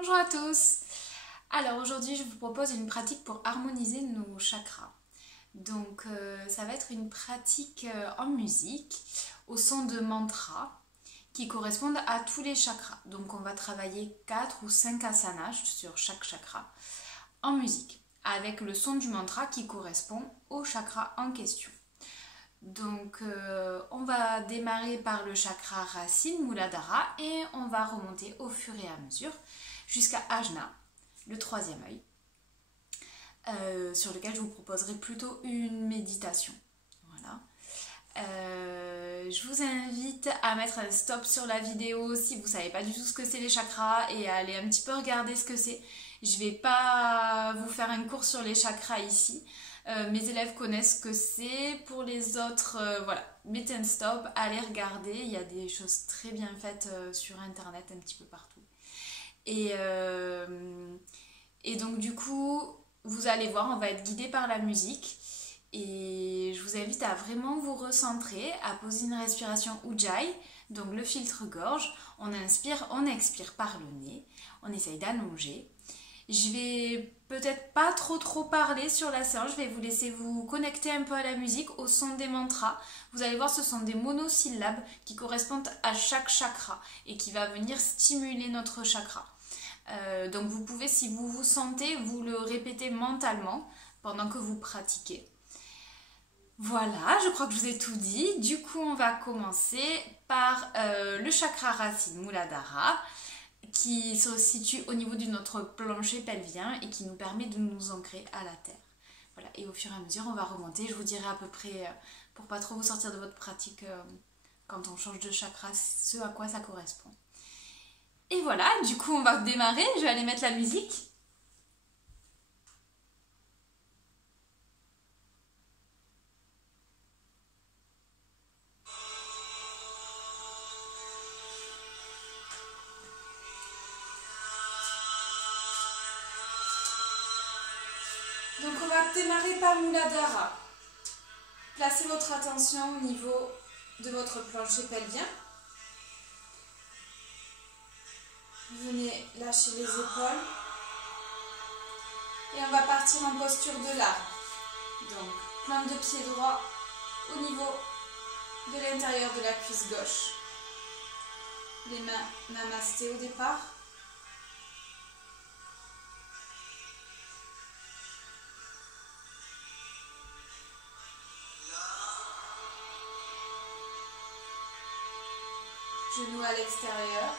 Bonjour à tous. Alors aujourd'hui je vous propose une pratique pour harmoniser nos chakras. Donc ça va être une pratique en musique au son de mantras qui correspondent à tous les chakras. Donc on va travailler 4 ou 5 asanas sur chaque chakra en musique avec le son du mantra qui correspond au chakra en question. Donc on va démarrer par le chakra racine Muladhara et on va remonter au fur et à mesure jusqu'à Ajna, le troisième œil, sur lequel je vous proposerai plutôt une méditation. Voilà. Je vous invite à mettre un stop sur la vidéo si vous ne savez pas du tout ce que c'est les chakras et à aller un petit peu regarder ce que c'est. Je ne vais pas vous faire un cours sur les chakras ici. Mes élèves connaissent ce que c'est. Pour les autres, voilà, mettez un stop, allez regarder. Il y a des choses très bien faites sur internet un petit peu partout. Et donc du coup, vous allez voir, on va être guidé par la musique. Et je vous invite à vraiment vous recentrer, à poser une respiration Ujjayi, donc le filtre gorge. On inspire, on expire par le nez. On essaye d'allonger. Je vais peut-être pas trop parler sur la séance, je vais vous laisser vous connecter un peu à la musique, au son des mantras. Vous allez voir, ce sont des monosyllabes qui correspondent à chaque chakra et qui va venir stimuler notre chakra. Donc vous pouvez, si vous vous sentez, vous le répéter mentalement pendant que vous pratiquez. Voilà, je crois que je vous ai tout dit. Du coup, on va commencer par le chakra racine Muladhara, qui se situe au niveau de notre plancher pelvien et qui nous permet de nous ancrer à la terre. Voilà, et au fur et à mesure, on va remonter. Je vous dirai à peu près, pour pas trop vous sortir de votre pratique, quand on change de chakra, ce à quoi ça correspond. Et voilà, du coup, on va démarrer. Je vais aller mettre la musique. Donc on va démarrer par Muladhara. Placez votre attention au niveau de votre plancher pelvien. Venez lâcher les épaules. Et on va partir en posture de l'arbre. Donc, plante de pied droit au niveau de l'intérieur de la cuisse gauche. Les mains namasté au départ. Genoux à l'extérieur.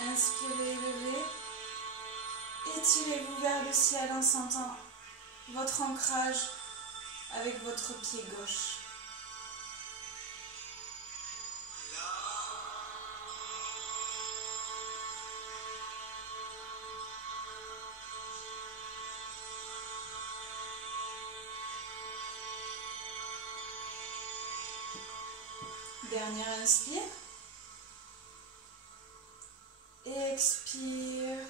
Inspirez, levez. Étirez-vous vers le ciel en sentant votre ancrage avec votre pied gauche. Dernière inspire. Expire.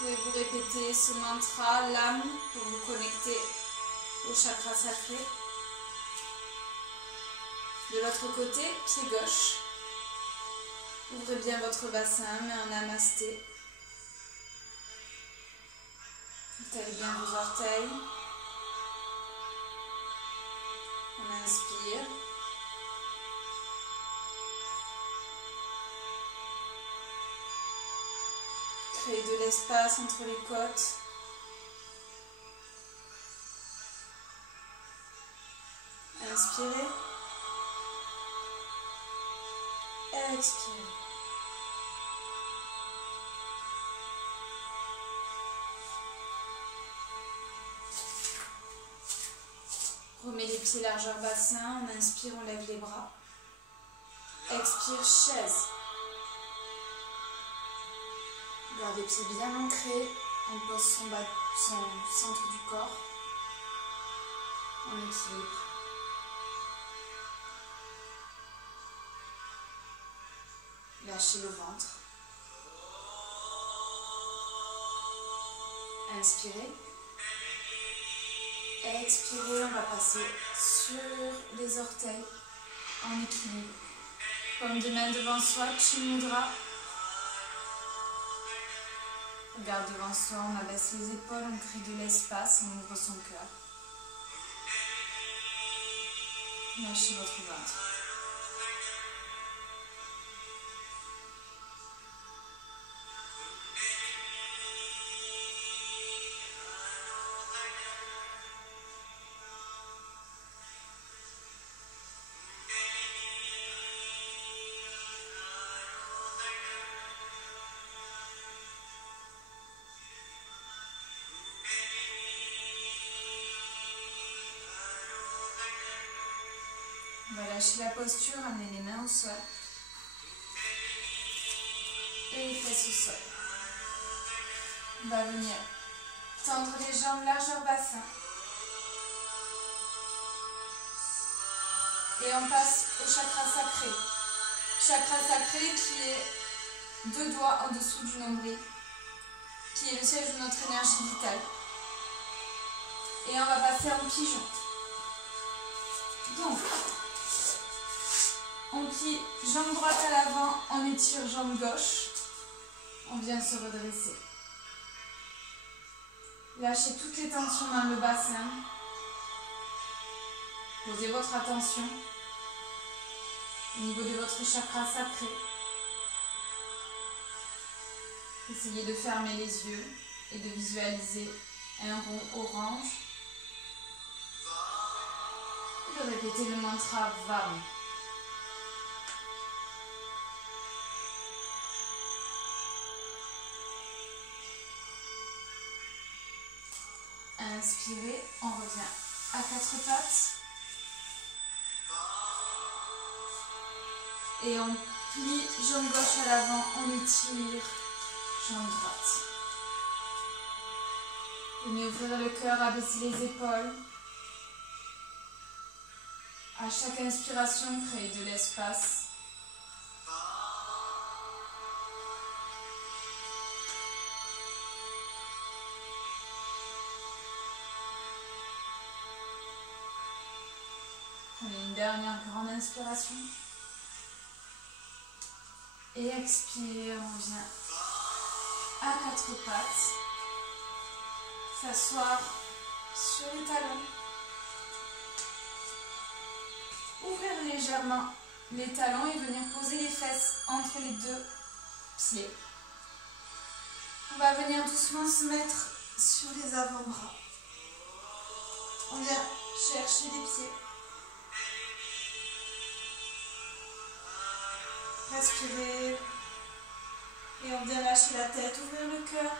Vous pouvez vous répéter ce mantra, l'âme, pour vous connecter au chakra sacré. De l'autre côté, pied gauche. Ouvrez bien votre bassin, main en namasté. Étalez bien vos orteils. On inspire. Créez de l'espace entre les côtes. Inspirez. Expirez. Remet les pieds largeur bassin. On inspire, on lève les bras. Expire, chaise. Garde les pieds bien ancrés. On pose son centre du corps en équilibre. Lâchez le ventre. Inspirez. Expirez, on va passer sur les orteils en équilibre. Paume de main devant soi, Chin Mudra. Regarde devant soi, on abaisse les épaules, on crée de l'espace, on ouvre son cœur. Lâchez votre ventre. On va lâcher la posture, amener les mains au sol. Et les fesses au sol. On va venir tendre les jambes largeur bassin. Et on passe au chakra sacré. Chakra sacré qui est 2 doigts en dessous du nombril, qui est le siège de notre énergie vitale. Et on va passer en pigeon. Donc, on plie jambe droite à l'avant, on étire jambe gauche. On vient se redresser. Lâchez toutes les tensions dans le bassin. Posez votre attention au niveau de votre chakra sacré. Essayez de fermer les yeux et de visualiser un rond orange. Et de répéter le mantra VAM. Inspirez, on revient à 4 pattes. Et on plie jambe gauche à l'avant, on étire jambe droite. Venez ouvrir le cœur, abaisser les épaules. À chaque inspiration, créez de l'espace. Prenez une dernière grande inspiration. Et expire, on vient à 4 pattes. S'asseoir sur les talons. Ouvrir légèrement les talons et venir poser les fesses entre les 2 pieds. On va venir doucement se mettre sur les avant-bras. On vient chercher les pieds. Respirez. Et on vient lâcher la tête, ouvrir le cœur.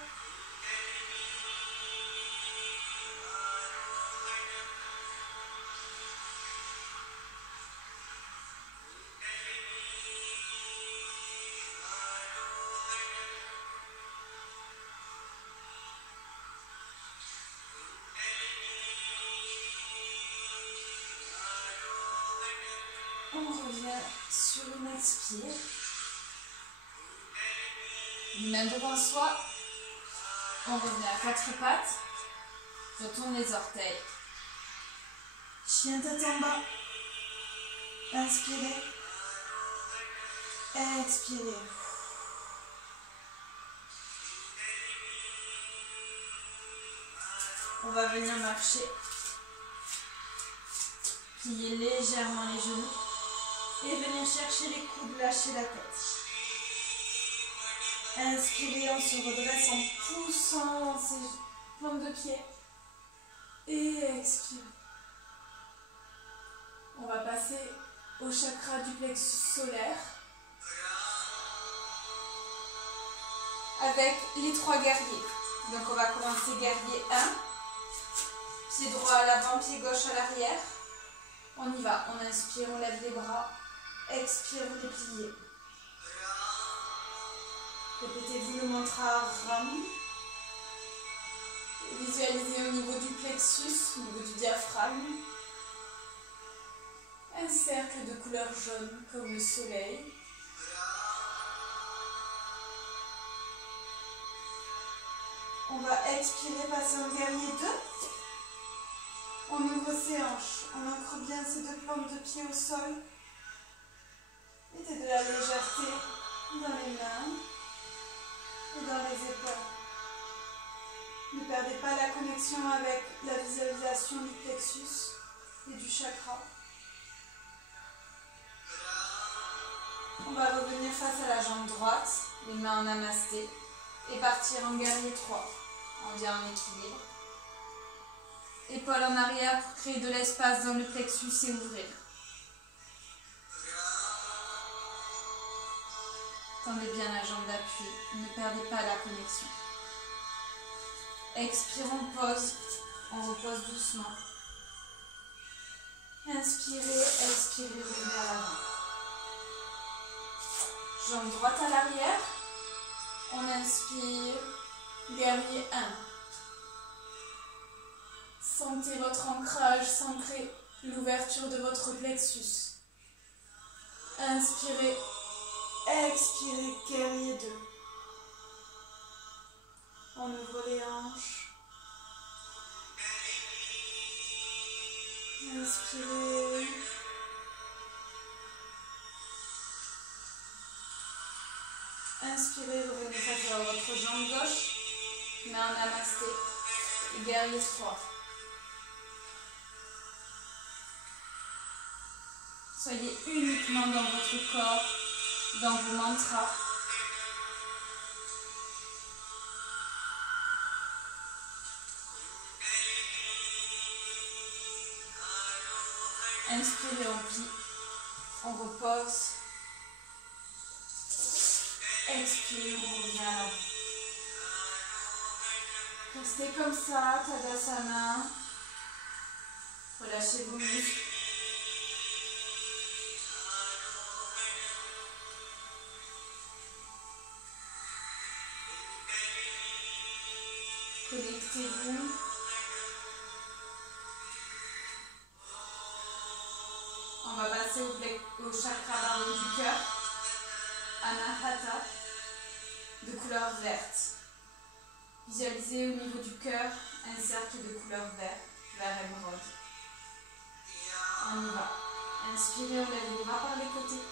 On revient sur une expire. Une main devant soi. On revient à 4 pattes. Retourne les orteils. Chien tête en bas. Inspirez. Expirez. On va venir marcher. Plier légèrement les genoux. Et venir chercher les coudes, lâcher la tête. Inspirez, on se redresse en poussant ses plantes de pied. Et expirez. On va passer au chakra du plexus solaire. Avec les 3 guerriers. Donc on va commencer guerrier 1. Pied droit à l'avant, pied gauche à l'arrière. On y va, on inspire, on lève les bras. Expire, vous les pliez. Répétez-vous le mantra RAM. Visualisez au niveau du plexus, au niveau du diaphragme, un cercle de couleur jaune comme le soleil. On va expirer, passer en guerrier 2. On ouvre ses hanches, on ancre bien ses 2 plantes de pied au sol. Et des 2 la légèreté dans les mains et dans les épaules. Ne perdez pas la connexion avec la visualisation du plexus et du chakra. On va revenir face à la jambe droite, les mains en namasté, et partir en guerrier 3. On vient en équilibre. Épaules en arrière pour créer de l'espace dans le plexus et ouvrir. Tendez bien la jambe d'appui, ne perdez pas la connexion. Expire, on pose, on repose doucement. Inspirez, expirez, revenez à l'avant. Jambe droite à l'arrière. On inspire, guerrier 1. Sentez votre ancrage, sentez l'ouverture de votre plexus. Inspirez, expirez, guerrier 2. On ouvre les hanches. Inspirez. Inspirez, revenez face à votre jambe gauche. Main en namasté. Et guerrier 3. Soyez uniquement dans votre corps, dans vos mantras. Inspirez, on plie, on repose. Expirez, on revient à l'avant. Restez comme ça, Tadasana. Relâchez vos muscles. Connectez-vous. On va passer au chakra baron du cœur, Anahata, de couleur verte. Visualisez au niveau du cœur un cercle de couleur vert émeraude. On y va. Inspirez, on lève les bras par les côtés.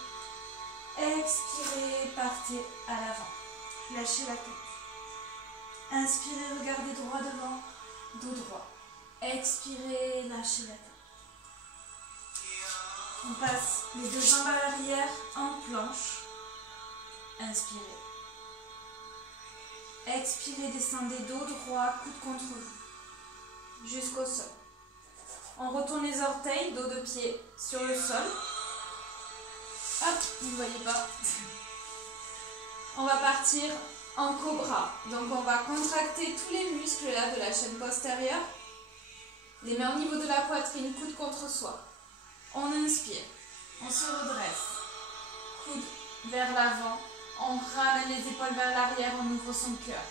Expirez, partez à l'avant. Lâchez la tête. Inspirez, regardez droit devant, dos droit. Expirez, lâchez la tête. On passe les deux jambes à l'arrière en planche. Inspirez. Expirez, descendez dos droit, coude contre vous, jusqu'au sol. On retourne les orteils, dos de pied sur le sol. Hop, vous ne voyez pas. On va partir en cobra. Donc on va contracter tous les muscles là de la chaîne postérieure. Les mains au niveau de la poitrine, coude contre soi. On inspire, on se redresse, coude vers l'avant, on ramène les épaules vers l'arrière, on ouvre son cœur.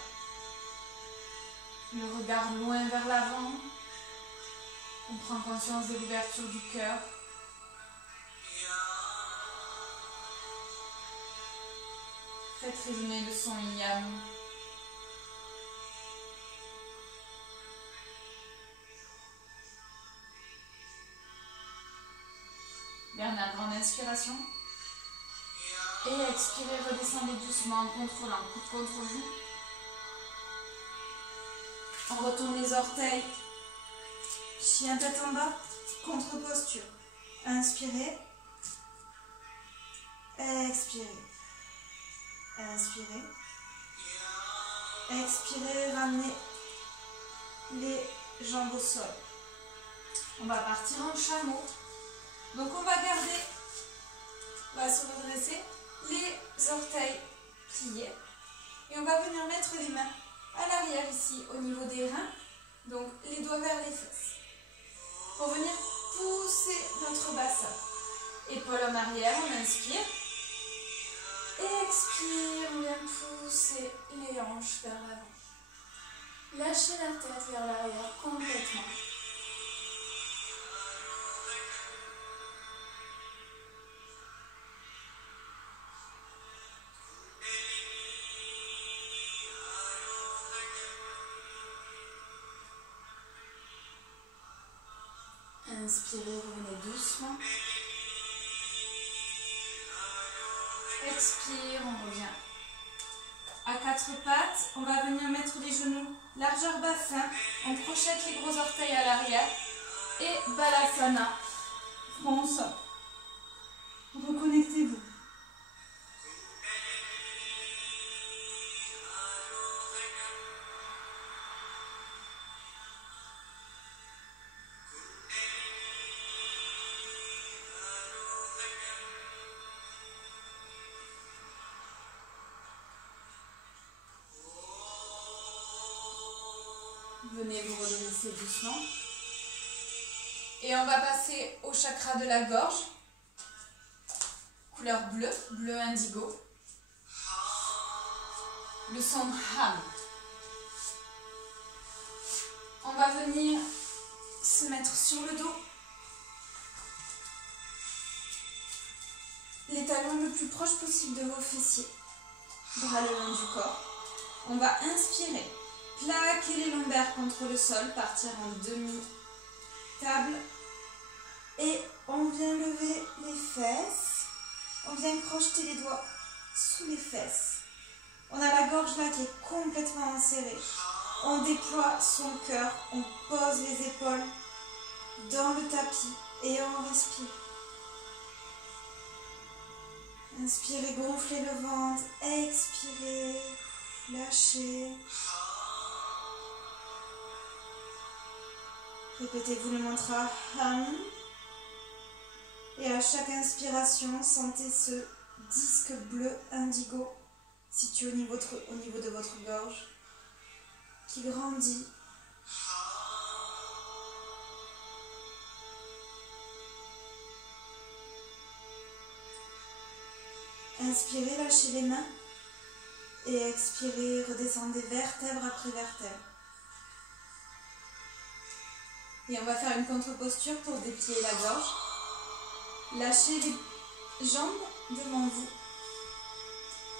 Le regard loin vers l'avant, on prend conscience de l'ouverture du cœur. Faites résonner le son Yam. Dernière grande inspiration. Et expirez, redescendez doucement en contrôlant, coude contre vous. On retourne les orteils. Chien tête en bas, contre-posture. Inspirez. Expirez. Inspirez. Expirez, ramenez les jambes au sol. On va partir en chameau. Donc on va garder, on va se redresser, les orteils pliés. Et on va venir mettre les mains à l'arrière ici, au niveau des reins. Donc les doigts vers les fesses. Pour venir pousser notre bassin. Épaules en arrière, on inspire. Et expire, on vient pousser les hanches vers l'avant. Lâchez la tête vers l'arrière complètement. Inspirez, revenez doucement. Expire, on revient à quatre pattes. On va venir mettre les genoux largeur bassin. On crochette les gros orteils à l'arrière. Et Balasana. Front au sol. Reconnectez-vous. Venez vous redresser doucement. Et on va passer au chakra de la gorge. Couleur bleue, bleu indigo. Le son Ham. On va venir se mettre sur le dos. Les talons le plus proche possible de vos fessiers. Bras le long du corps. On va inspirer. Plaquer les lombaires contre le sol, partir en demi-table. Et on vient lever les fesses. On vient crocheter les doigts sous les fesses. On a la gorge là qui est complètement enserrée. On déploie son cœur, on pose les épaules dans le tapis et on respire. Inspirez, gonflez le ventre. Expirez, lâchez. Répétez-vous le mantra Ham. Et à chaque inspiration, sentez ce disque bleu indigo situé au niveau de votre gorge qui grandit. Inspirez, lâchez les mains. Et expirez, redescendez vertèbre après vertèbre. Et on va faire une contre-posture pour déplier la gorge. Lâchez les jambes devant vous.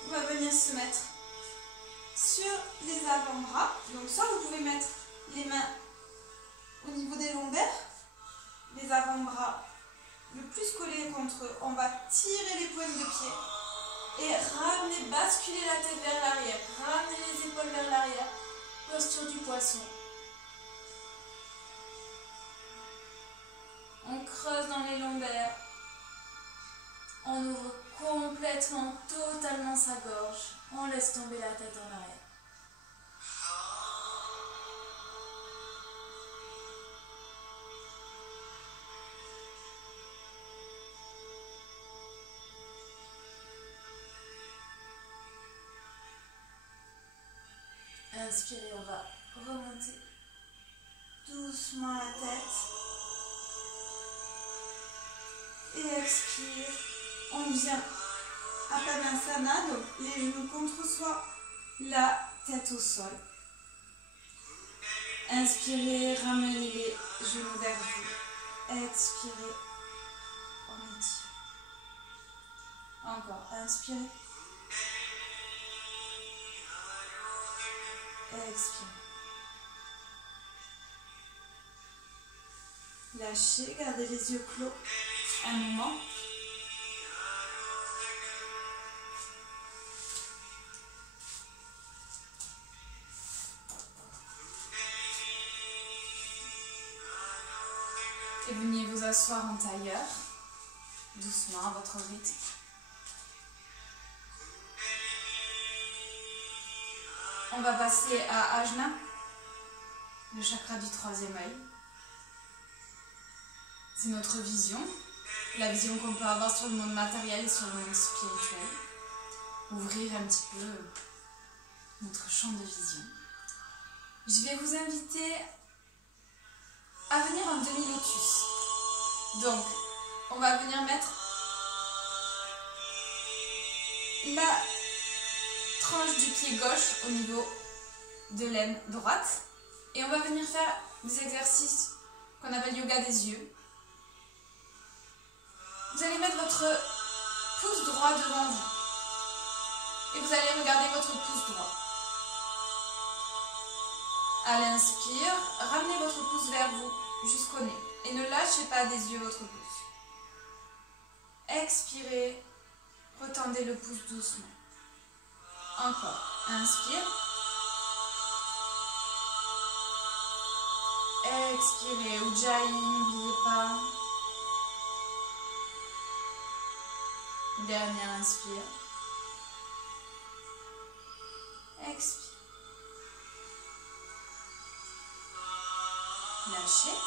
On va venir se mettre sur les avant-bras. Donc soit vous pouvez mettre les mains au niveau des lombaires, les avant-bras le plus collés contre eux. On va tirer les pointes de pied et ramener, basculer la tête vers l'arrière. Ramener les épaules vers l'arrière. Posture du poisson. On creuse dans les lombaires. On ouvre complètement, totalement sa gorge. On laisse tomber la tête en arrière. Inspirez, on va remonter doucement la tête. Et expire. On vient à Padmasana, donc les genoux contre soi, la tête au sol. Inspirez, ramenez les genoux vers vous. Expirez, on étire. Encore, inspirez. Expirez. Lâchez, gardez les yeux clos un moment. Et venez vous asseoir en tailleur, doucement à votre rythme. On va passer à Ajna, le chakra du troisième œil. C'est notre vision, la vision qu'on peut avoir sur le monde matériel et sur le monde spirituel. Ouvrir un petit peu notre champ de vision. Je vais vous inviter à venir en demi-lotus. Donc, on va venir mettre la tranche du pied gauche au niveau de l'aine droite. Et on va venir faire des exercices qu'on appelle yoga des yeux. Vous allez mettre votre pouce droit devant vous. Et vous allez regarder votre pouce droit. À l'inspire, ramenez votre pouce vers vous jusqu'au nez. Et ne lâchez pas des yeux votre pouce. Expirez, Retendez le pouce doucement. Encore. Inspire. Expirez. Ujjayi, n'oubliez pas. Dernière inspire. Expire. Lâchez.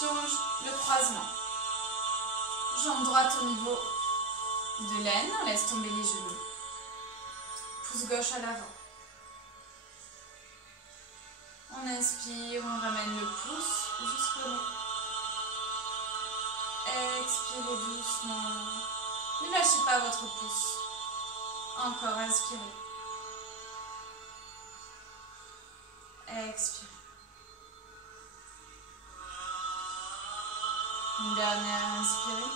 Change le croisement. Jambe droite au niveau de l'aine. On laisse tomber les genoux. Pouce gauche à l'avant. On inspire, on ramène le pouce jusqu'au nez. Expirez doucement. Ne lâchez pas votre pouce. Encore, inspirez. Expirez. Une dernière, inspirez.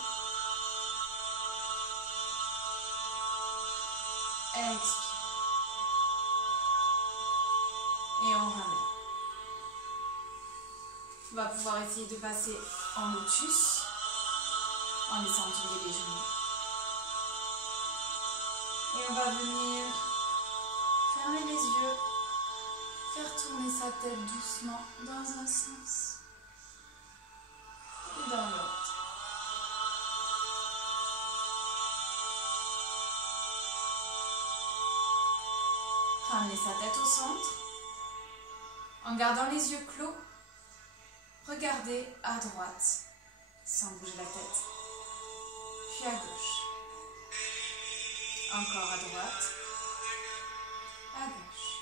Expirez. Et on ramène. On va pouvoir essayer de passer en lotus en laissant tomber les genoux. Et on va venir fermer les yeux, faire tourner sa tête doucement dans un sens et dans l'autre. Ramenez sa tête au centre. En gardant les yeux clos, regardez à droite sans bouger la tête, puis à gauche. Encore à droite, à gauche,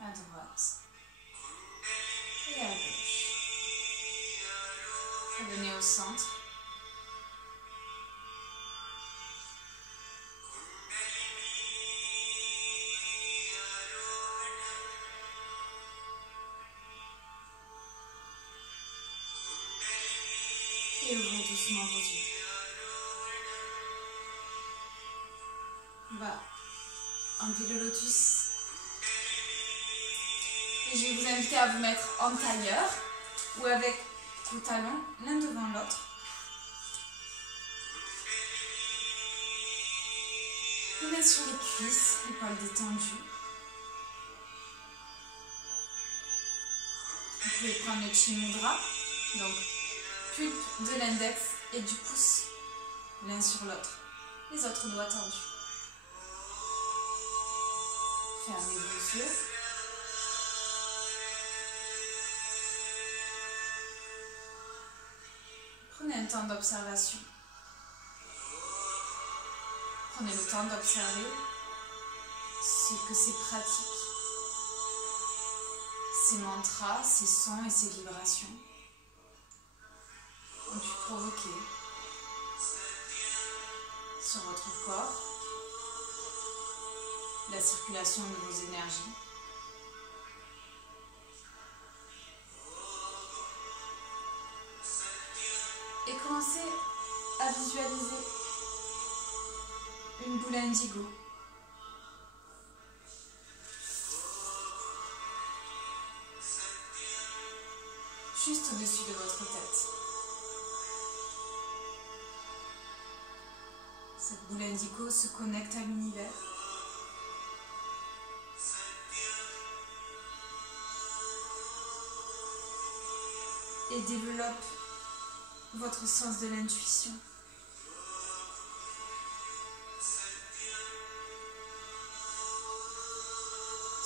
à droite et à gauche. Revenez au centre. Et ouvrez doucement vos yeux. On va enlever le lotus. Et je vais vous inviter à vous mettre en tailleur ou avec vos talons l'un devant l'autre. Les mains sur les cuisses, épaules détendues. Vous pouvez prendre le Chin Mudra, donc pulpe de l'index et du pouce l'un sur l'autre. Les autres doigts tendus. Fermez vos yeux. Prenez un temps d'observation. Prenez le temps d'observer ce que ces pratiques, ces mantras, ces sons et ces vibrations ont pu provoquer sur votre corps la circulation de vos énergies. Et commencez à visualiser une boule indigo. Juste au-dessus de votre tête. Cette boule indigo se connecte à l'univers. Et développe votre sens de l'intuition.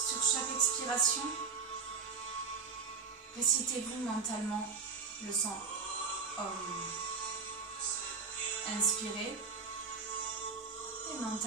Sur chaque expiration, récitez-vous mentalement le son Om. Inspirez et mentalement.